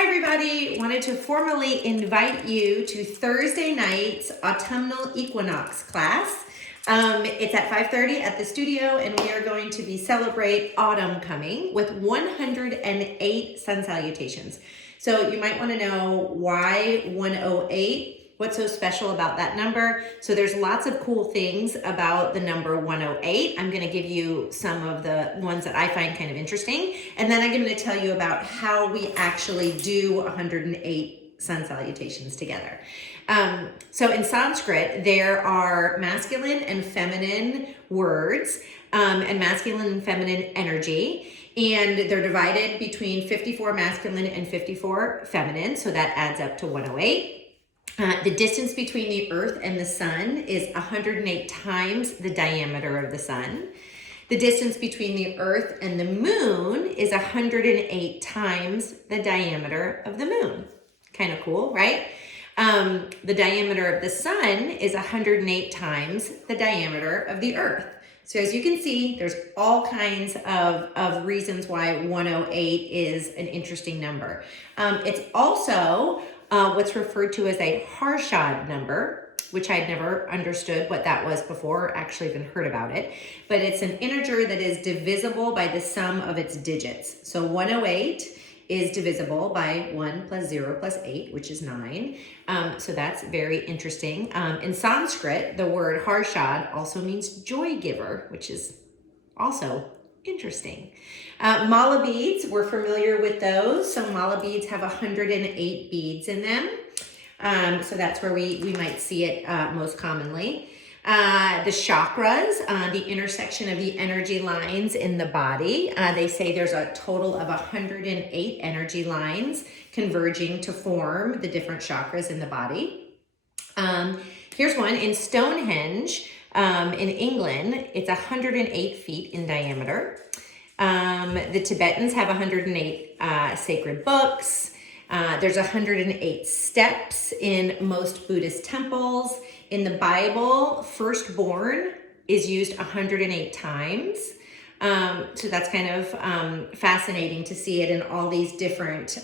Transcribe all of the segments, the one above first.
Hi everybody, wanted to formally invite you to Thursday night's autumnal equinox class. It's at 5:30 at the studio and we are going to be celebrate autumn coming with 108 sun salutations. So you might want to know why 108. What's so special about that number? So there's lots of cool things about the number 108. I'm going to give you some of the ones that I find kind of interesting. And then I'm going to tell you about how we actually do 108 sun salutations together. So in Sanskrit, there are masculine and feminine words and masculine and feminine energy. And they're divided between 54 masculine and 54 feminine. So that adds up to 108. The distance between the earth and the sun is 108 times the diameter of the sun. The distance between the earth and the moon is 108 times the diameter of the moon. Kind of cool, right? The diameter of the sun is 108 times the diameter of the earth. So as you can see, there's all kinds of reasons why 108 is an interesting number. It's also what's referred to as a Harshad number, which I'd never understood what that was before, or actually even heard about it. But it's an integer that is divisible by the sum of its digits. So 108 is divisible by 1 plus 0 plus 8, which is 9. So that's very interesting. In Sanskrit, the word Harshad also means joy giver, which is also interesting. Mala beads, we're familiar with those. So mala beads have 108 beads in them. So that's where we might see it most commonly. The chakras, the intersection of the energy lines in the body. They say there's a total of 108 energy lines converging to form the different chakras in the body. Here's one in Stonehenge. In England, it's 108 feet in diameter. The Tibetans have 108 sacred books. There's 108 steps in most Buddhist temples. In the Bible, firstborn is used 108 times. So that's kind of fascinating to see it in all these different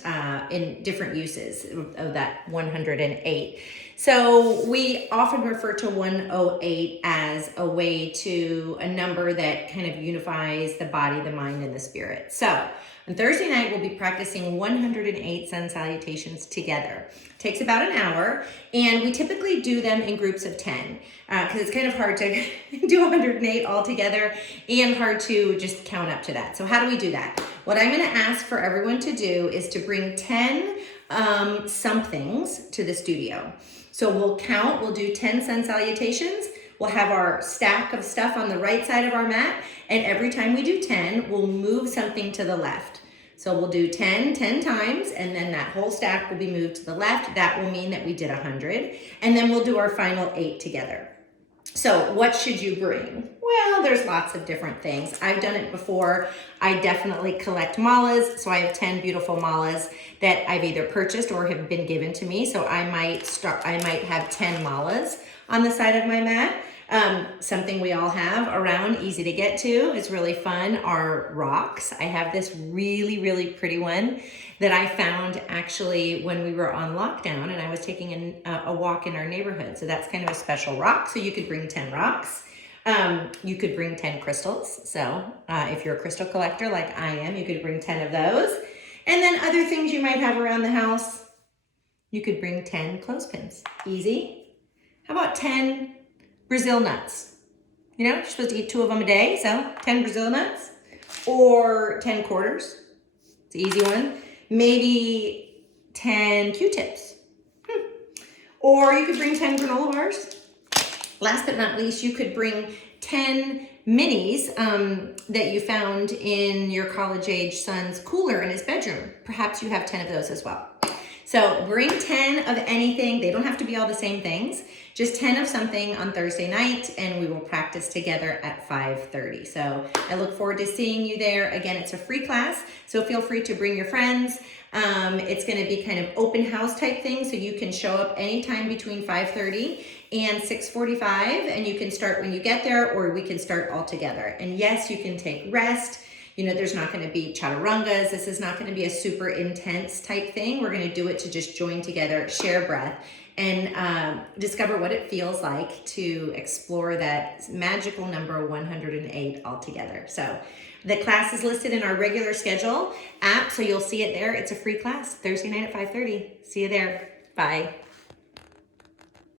uses of that 108. So we often refer to 108 as a way to a number that kind of unifies the body, the mind, and the spirit. So on Thursday night, we'll be practicing 108 sun salutations together. It takes about an hour, and we typically do them in groups of 10 because it's kind of hard to do 108 all together and hard to just count up to that. So how do we do that? What I'm going to ask for everyone to do is to bring 10 somethings to the studio. So we'll do 10 sun salutations. We'll have our stack of stuff on the right side of our mat. And every time we do 10, we'll move something to the left. So we'll do 10 times, and then that whole stack will be moved to the left. That will mean that we did 100. And then we'll do our final 8 together. So what should you bring? Well, there's lots of different things. I've done it before. I definitely collect malas. So I have 10 beautiful malas that I've either purchased or have been given to me. So I might have 10 malas on the side of my mat. Something we all have around, easy to get to, is really fun, are rocks. I have this really, really pretty one that I found actually when we were on lockdown and I was taking a walk in our neighborhood. So that's kind of a special rock. So you could bring 10 rocks. You could bring 10 crystals. So if you're a crystal collector like I am, you could bring 10 of those. And then other things you might have around the house, you could bring 10 clothespins. Easy. How about 10 Brazil nuts? You know, you're supposed to eat 2 of them a day, so 10 Brazil nuts. Or 10 quarters. It's an easy one. Maybe 10 Q-tips. Or you could bring 10 granola bars. Last but not least, you could bring 10 minis that you found in your college-age son's cooler in his bedroom. Perhaps you have 10 of those as well. So bring 10 of anything. They don't have to be all the same things. Just 10 of something on Thursday night, and we will practice together at 5:30. So I look forward to seeing you there. Again, it's a free class, so feel free to bring your friends. It's going to be kind of open house type thing, so you can show up anytime between 5:30 and 6:45, and you can start when you get there, or we can start all together. And yes, you can take rest. There's not going to be chaturangas. This is not going to be a super intense type thing. We're going to do it to just join together, share breath, and discover what it feels like to explore that magical number 108 altogether. So the class is listed in our regular schedule app, so you'll see it there. It's a free class, Thursday night at 5:30. See you there. Bye.